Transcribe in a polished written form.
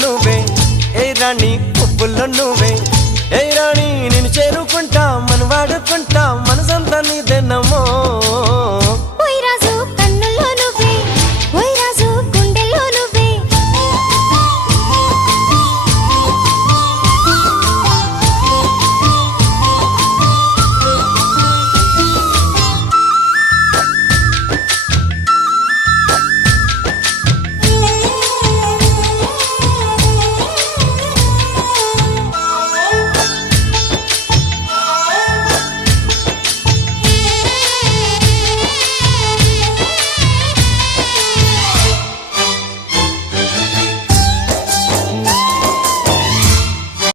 నువ్వే ఏ రాణి పువ్వుల్లో నువ్వే ఏ రాణి నేను చేరుకుంటా మన వాడుకుంటా మనసంతా నీదెన్నమో